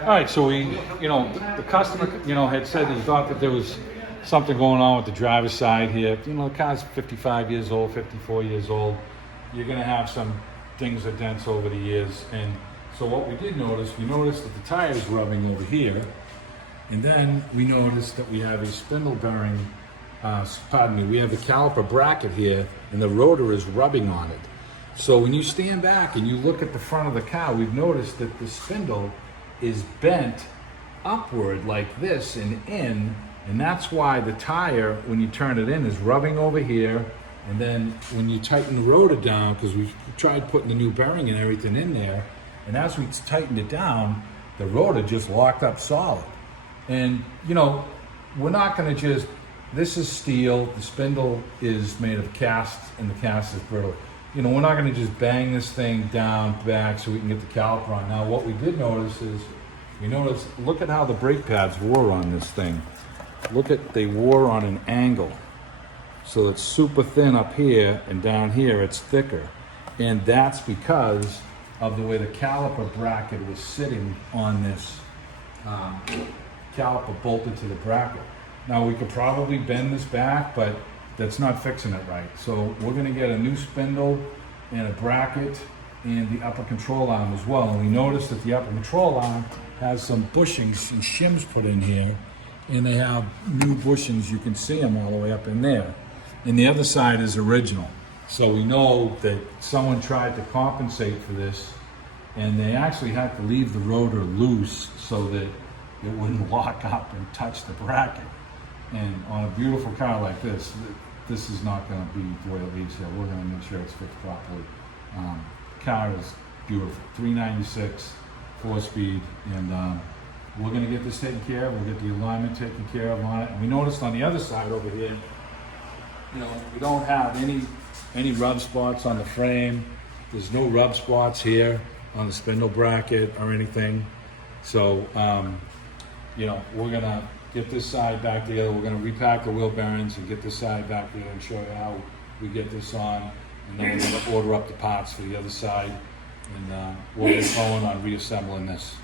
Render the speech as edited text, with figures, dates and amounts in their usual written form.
All right, so the customer, had said he thought that there was something going on with the driver's side here. The car's 55 years old, 54 years old. You're gonna have some things or dents over the years. And so what we did notice, we noticed that the tire is rubbing over here. And then we noticed that we have a spindle bearing, we have a caliper bracket here and the rotor is rubbing on it. So when you stand back and you look at the front of the car, we've noticed that the spindle is bent upward like this and in, and that's why the tire, when you turn it in, is rubbing over here. And then when you tighten the rotor down, because we tried putting the new bearing and everything in there, and as we tightened it down, the rotor just locked up solid. And we're not going to just, this is steel, the spindle is made of cast, and the cast is brittle. We're not going to just bang this thing down back so we can get the caliper on. Now, what we did notice is, look at how the brake pads wore on this thing. They wore on an angle. So it's super thin up here, and down here it's thicker. And that's because of the way the caliper bracket was sitting on this caliper bolted to the bracket. Now, we could probably bend this back, but that's not fixing it right. So we're gonna get a new spindle and a bracket and the upper control arm as well. And we noticed that the upper control arm has some bushings and shims put in here, and they have new bushings. You can see them all the way up in there. And the other side is original. So we know that someone tried to compensate for this, and they actually had to leave the rotor loose so that it wouldn't lock up and touch the bracket. And on a beautiful car like this, this is not going to be the way it leaves here. We're going to make sure it's fixed properly. Car is beautiful, 396, 4-speed, and we're going to get this taken care of. We'll get the alignment taken care of on it. And we noticed on the other side over here, we don't have any rub spots on the frame. There's no rub spots here on the spindle bracket or anything. So, we're going to get this side back together. We're going to repack the wheel bearings and get this side back together and show you how we get this on. And then we're going to order up the parts for the other side. And we'll get going on reassembling this.